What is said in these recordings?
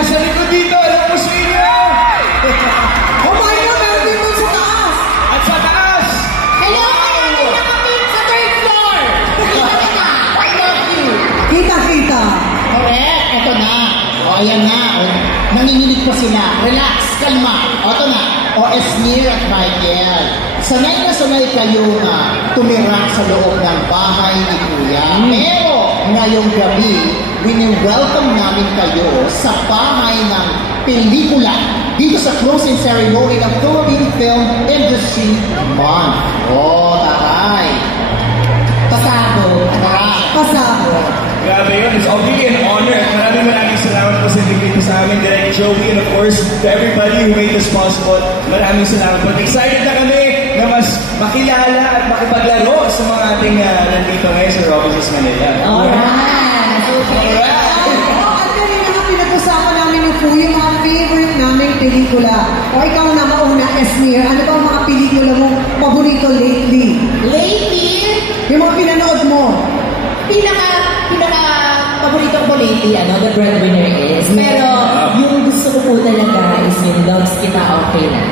nasa likod dito. Alam mo sa inyo. Oh my God, meron dito sa taas. At sa taas. Hello, hindi nakapit sa third floor. I love you. Kita. Correct, eto na. O, ayan na. O, nanginginig pa sila. Relax, kalma. O, ito na. O, Esnir at Michael. Sanay na sanay kayo na tumira sa loob ng bahay ni Kuya. Pero, ngayong gabi, wini-welcome namin kayo sa bahay ng pelikula dito sa closing ceremony ng Philippine Film Industry Month. O, taray. Pasado. Grabe yun. It's obviously an honor. At maraming salamat po sa invitation sa amin, Direct Joey, and of course, to everybody who made this possible. Maraming salamat po. Excited na kami na mas makilala at makipaglaro sa mga ating nandito ngayon sa Robinsons Manila. Alright. At kanina nga pinag-usapan namin ni Fu yung mga favorite naming pelikula. O ikaw na mauna, Esnir, ano ba ang mga pelikula mong paborito lately? Yung mga pinanood mo? Paborito ko lately, The Breadwinner is. Pero yung gusto ko po talaga is yung Loves Kita Okay Na.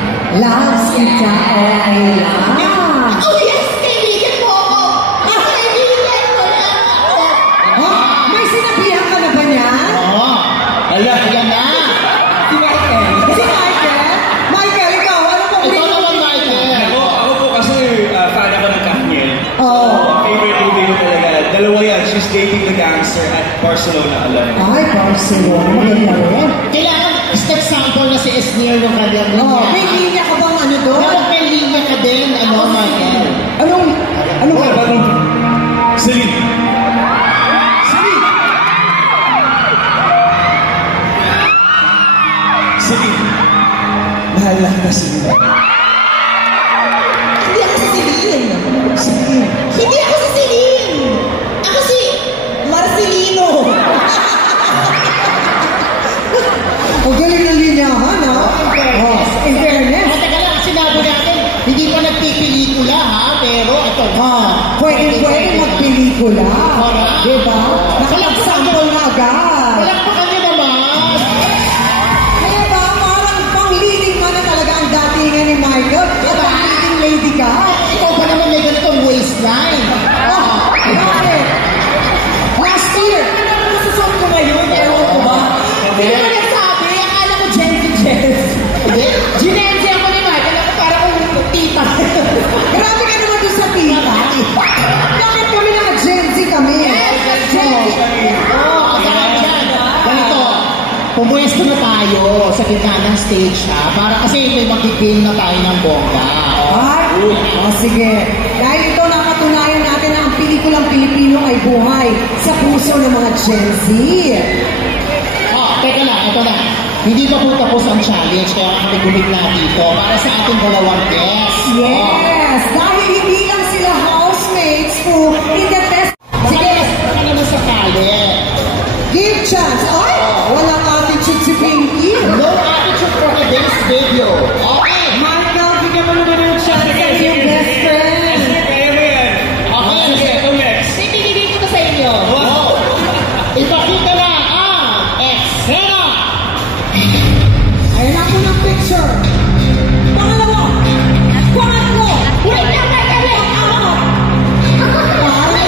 Loves Kita Okay Na. Oh yes, kaibigan mo ako. Kaibigan mo lang ako. May sinabihan ka na ba niya? Oo. Ala, yan na. Si Michael? Michael, ikaw, ano po? Ikaw naman, Michael. Ako po kasi fan ako ng Kanye. Oo. Favorite movie ko talaga. Dalawa yan. She's Dating the Gangster at Barcelona Alone. Ay, Barcelona. Maganda rin. Kailangan step sample na si Esnir ng kanyang linya. May linya ka bang ano doon? Dapat may linya ka din, Michael. Anong Ba? Celine. Mahal lang na Celine. Hindi ako si Celine. Hindi ako si Celine. Ako si Marcelino. Ang galing ng linyahan, ha? In fairness. Teka lang, sinabi natin, hindi pa nagpipelikula, ha? Pero ito, Pwede magpelikula. Correct. Diba? Nakapag-sample na agad. palakpakan niyo naman. Kaya ba, parang pangliling ka na talaga ang datingan ni Michael at ang leading lady ka. Ikaw pa naman may ganitong waistline. Bakit? Last year. Nasusuot ko ngayon, ewan ko ba? Hindi mo nagsabi, akala mo Jens. Ginenzi ako ni Michael, ako parang kung tita. Grabe ka naman doon sa tita. Bakit kami naka-Gen Z kami? Ganito, pumuesto na tayo sa gitna ng stage, ha? Para kasi may magiging na tayo ng bongga. Sige. Dahil ito napatunayan natin na ang pelikulang Pilipino ay buhay sa puso ng mga Gen Z. Teka lang, ito na. Hindi pa po tapos ang challenge, kaya kami gumigla dito para sa ating dalawang guests. Yes! Dahil hindi lang sila housemates who in the test. Sige, ano naman sa kali? Give chance. Ay! Walang attitude si Pinky. No attitude for today's video. Okay. Michael, bigyan mo naman ng chance sa iyong best friend. Kaya mo yan. Okay, sige. Ito next. Ibigay ko sa inyo. Wow. Ipakita na ang eksena. Ayan ako ng picture. Pangalawa. Pangatlo. Wait lang, wait lang. Pangapat.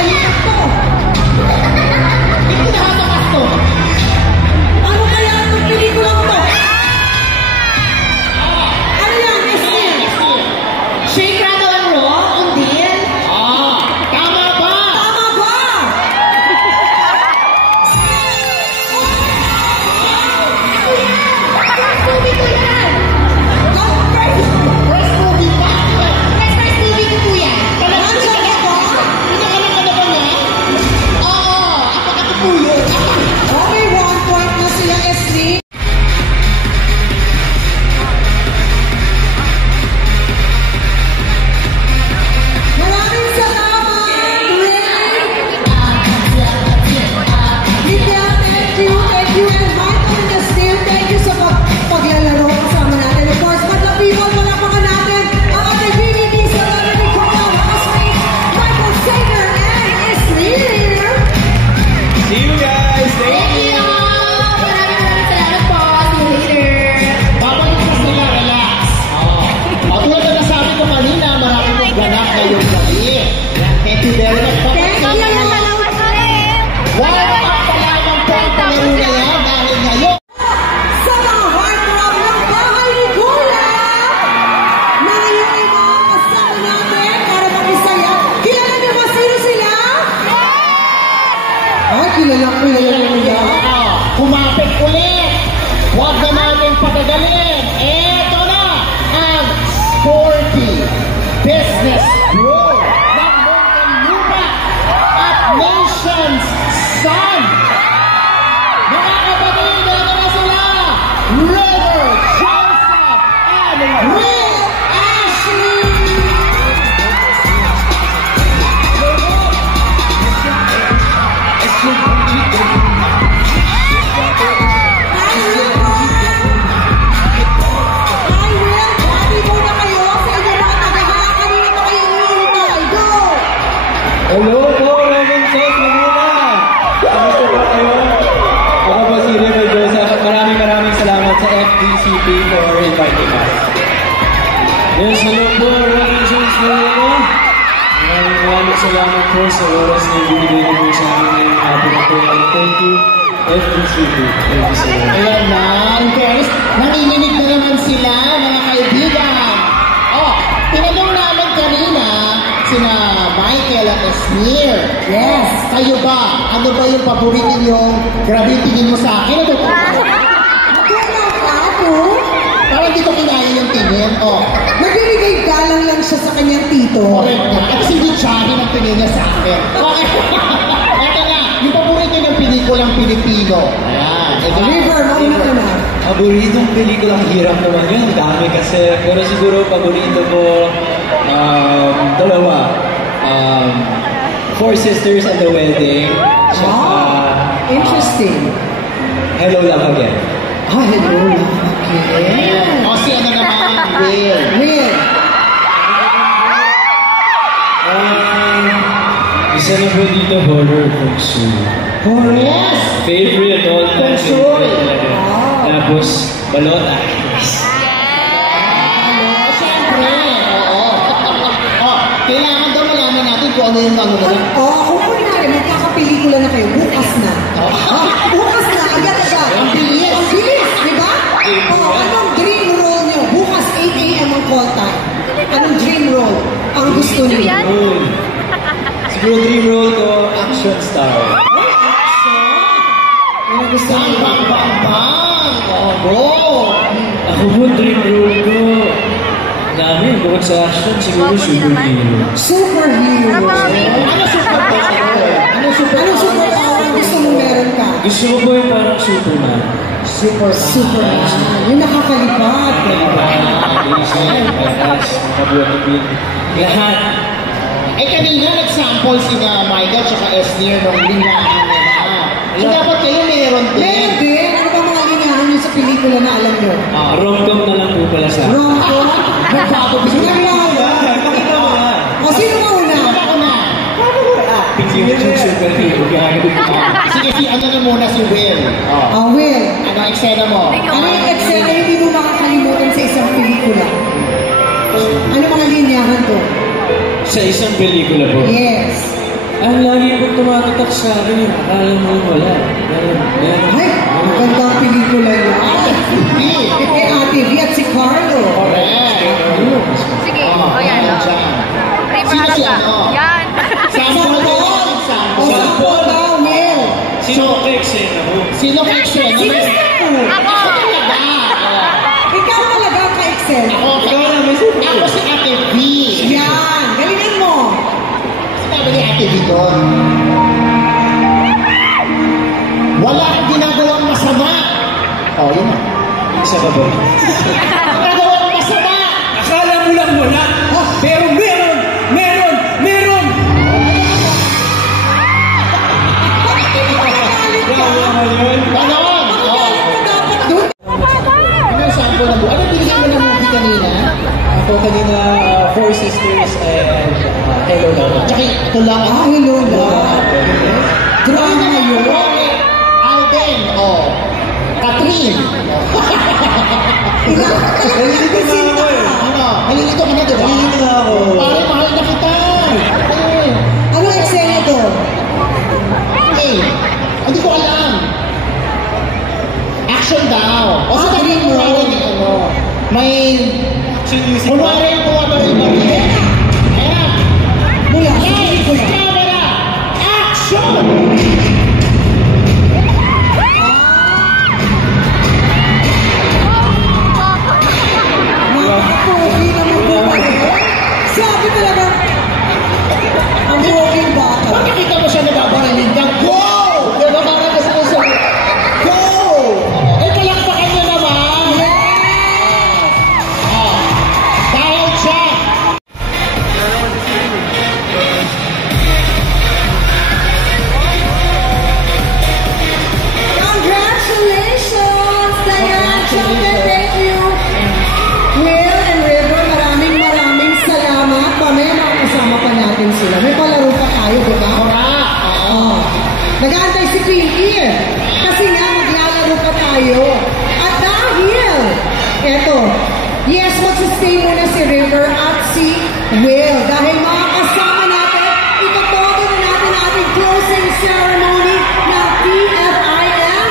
Kumapit ulit. Huwag na natin patagalin. Eto na ang sporty business bro ng Muntinlupa at Nation's Son. Mga kapatid, eto na sila. River, Joseph, and Will Ashley. Hello po, Robin Sos, Laguna! Kamusta po kayo? Ako po si River Joseph at maraming salamat sa FDCP for inviting us. Yes, hello po, Robin Sos, Laguna! Maraming salamat po sa oras na ibigay niyo sa amin ngayong hapon na po. Thank you, FDCP. Thank you so much. Ayan na, in fairness, nanginginig na naman sila, mga kaibigan. Tinanong namin kanina, sina Michael at Esmir. Yes. Kayo ba? Ano ba yung paborito niyong gravitingin mo sa akin? Ano ba? Parang dito kinaya yung tingin. Nagbibigay galang lang siya sa kanyang tito. Correct na. At si Chavi ng tingin niya sa akin. Okay. Ito na, yung paborito ng pelikulang Pilipino. Ayan. River, mauna ka na. Paboritong pelikulang hirap naman yun. Dami kasi. Pero siguro paborito ko dalawa. Four Sisters and the Wedding. Interesting. Hello Love Again. Hello Love Again. O si ano naman, Will. Will. Isa na po dito, horror Kung Su. Horror? Yes. Favorite all time. Kung Su. Tapos, Balota. Siyempre. Kailangan daw malaman natin kung ano yung ano na. Kung kunwari, magkakapelikula na kayo, bukas na. Bukas na, agad-agad. Ang bilis. Ang bilis, di ba? Anong dream role niyo? Bukas 8 a.m. ang call time. Anong dream role ang gusto niyo? Siguro dream role ko, action star. Ano gusto niyo? Bang, bang, bang. Bro. Ako po, dream role ko. Dami, bukod sa action, siguro superhero. Superhero. Ano superpower? Anong superpower ang gusto mo meron ka? Gusto ko po yung parang Superman. Superman. Yung nakakalipad. Lahat. Kanina nag-sample sina Michael at Esnir nung linyahan nila. Dapat kayo meron din. Meron din. Ano ba mga linyahan niyo sa pelikula na alam niyo? Rom-com na lang po pala sa akin. Rom-com? Sige lang. O sino ka una? Ako na. Pili mo yung superhero. Sige, si ano na muna si Will. Will. Ano ang eksena mo? Ano yung eksena hindi mo makakalimutan sa isang pelikula? Ano mga linyahan to? Sa isang pelikula po. Yes. Ang lagi pong tumatatak sa akin yung akala mo wala. Meron. Ay, maganda ang pelikula niya. Ate V at si Carlo. Correct. Sige, yan. Sino si ano? Yan. Sample din natin, sample. Sample daw, Mel. Sino ka eksena mo? Sino ka eksena? Ako. Talaga. Ikaw talaga ka-excel. Ako si Ate V. Yan, galingan mo. Sinabi ni Ate V doon. Wala kang ginagawang masama. Yun na. Isa ka ba? Ginagawang masama. Akala mo lang wala. Pero meron! Bravo naman yun. Ganon. Ano yung sample na buhay? Ano binigyan mo ng movie kanina? Ako kanina, Four Sisters and Hello Love. Tsaka ito lang. Hello, love. Drama yun. Alden. Catherine. Nalilito na ako eh. Ano? Nalilito ka na, diba? Nalilito na ako. Parang mahal na kita. Ano eksena to? Hindi ko alam. Action daw. O sa tabi mo may kunwari yung kuwari mo. Ayan. Mula sa Lights, pelikula. camera, action! Nag-aantay si Pinky eh. Kasi nga, maglalaro pa tayo. At dahil, eto, yes, magsistay muna si River at si Will. Dahil mga kasama natin, itotodo na natin ang ating closing ceremony na PFIM.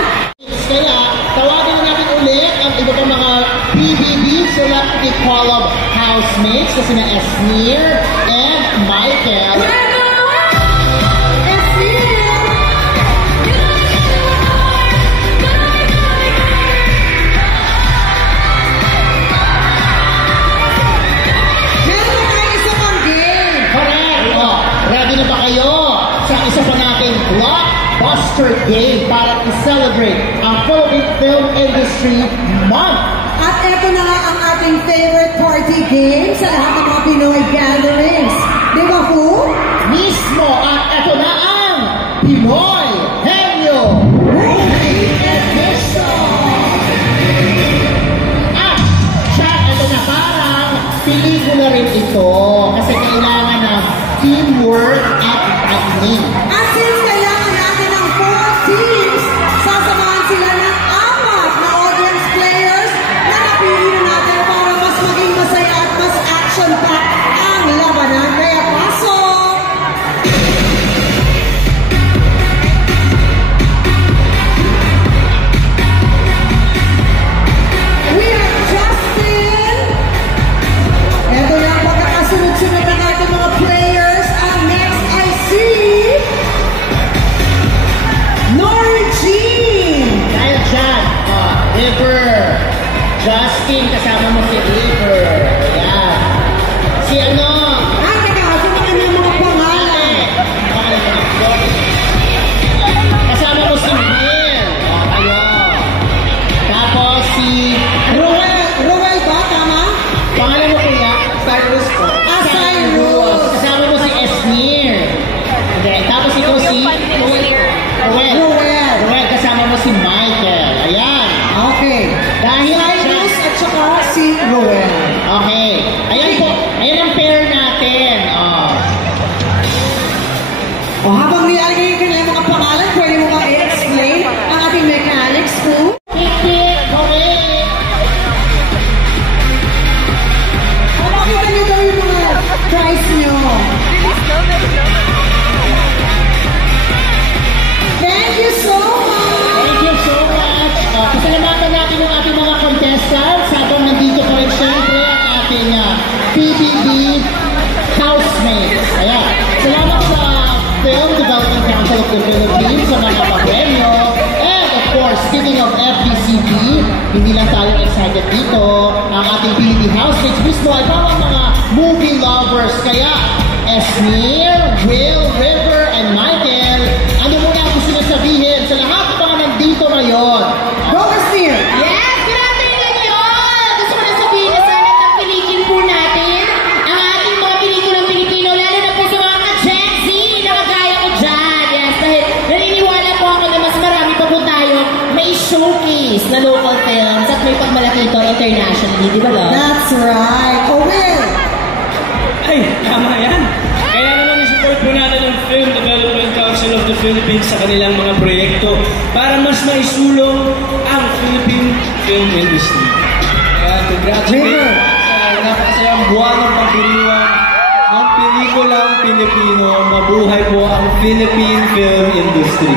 Kaya, tawagin na natin ulit ang iba pang mga PBB Celebrity Call-Up housemates kasi na Esnir and Michael. Blockbuster game para i-celebrate ang Philippine Film Industry Month. At ito na nga ang ating favorite party game sa lahat ng mga Pinoy gatherings. Di ba po? Mismo, at ito na ang Pinoy Henyo Movie Edition. At siya, ito na parang pelikula rin ito kasi kailangan ng teamwork at timing. At since kailangan natin ng 4 teams, sasamahan sila ng 4 na audience players na napili na natin para mas maging masaya at mas action-packed ang labanan. Kaya pasok! We have Justin! Ito na ang pagkakasunod-sunod na natin mga players. And next I see Nori Jean! Dahil dyan, River, Justin, kasama mo si River. Ayan. Si ano? Ay, teka, sino ka na mga pangalan? Kasama mo si Will. Ayun. Tapos si... Ruel ba? Tama? Pangalan mo kuya? Cyrus po. Cyrus. Kasama mo si Esnir. Okay. Tapos ikaw si... Ruel. Kasama mo si Michael. Ayan. Okay. Dahil Cyrus at saka si Ruel. Okay. Ayan po. Ayan ang pair natin. O habang nilalagay yung kanilang mga pangalan, pwede mo ba i-explain ang ating mechanics po? Pick. Okay. Pakita niyo daw yung mga prize niyo. Thank you so much! Thank you so much. Pasalamatan natin yung ating mga contestants habang nandito pa rin syempre ang ating PBB housemates. Ayan. Salamat sa Film Development Council of the Philippines sa mga papremyo. And of course, speaking of FDCP, hindi lang tayo excited dito. Ang ating PBB housemates mismo ay parang mga movie lovers. Kaya Esnir, Will, River, and Michael, ano muna ang gusto nyo sabihin sa lahat pa nandito ngayon? Go, Esnir! Yes! Good afternoon, y'all! Gusto ko na sabihin na sana tagpilikin po natin ang ating mga pelikulang Pilipino, lalo na po sa mga ka-Gen Z na kagaya ko dyan. Yes, dahil naniniwala po ako na mas marami pa po tayo may showcase na local films at may pagmalaki ito internationally. Di ba, love? That's right. Oh, Will! Ay, tama yan. Kaya naman support po natin ang Film Development Council of the Philippines sa kanilang mga proyekto para mas maisulong ang Philippine film industry. Kaya congratulations sa napakasayang buwan ng pagdiriwang ng pelikulang Pilipino. Mabuhay po ang Philippine film industry.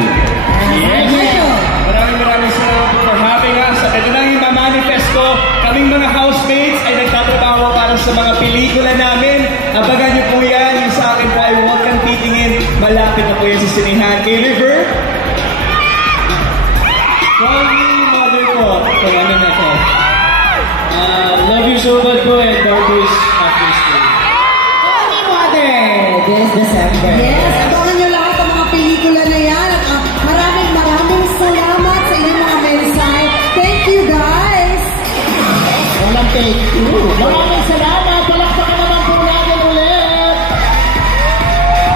Maraming salamat po for having us. At ito na yung ma-manifest ko. Kaming mga housemates ay nagtatrabaho para sa mga pelikula namin. Abangan niyo po yan. Yung sa akin po ay Huwag Kang Titingin. Malapit na po yan sa sinihan. Kay River, Strongly Mother po. Ito, ano na to? Love You So Bad po and Darkest After School. Holy Mother! This December. Yes, abangan nyo lahat ang mga pelikula na yan. At maraming salamat sa inyong mga mensahe. Thank you, guys! Walang take two. Maraming salamat. Palakpakan naman po natin ulit.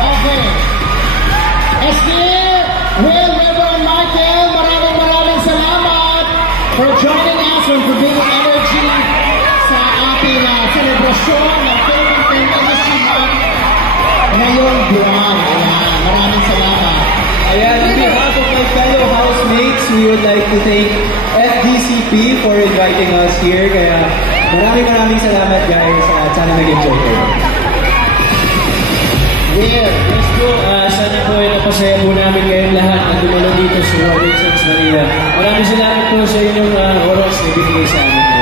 Okay. Esnir, Will, River, and Michael, maraming salamat for joining us and for bringing energy sa ating celebration ng Philippine Film Industry Month ngayong buwan. Ayan, maraming salamat. Ayan, housemates, we would like to thank FDCP for inviting us here. Kaya maraming salamat guys at sana nag-enjoy kayo. Will. Yes po, sana po ay napasaya po namin kayong lahat na dumalo dito sa Robinsons Manila. Maraming salamat po sa inyong oras na ibigay sa amin.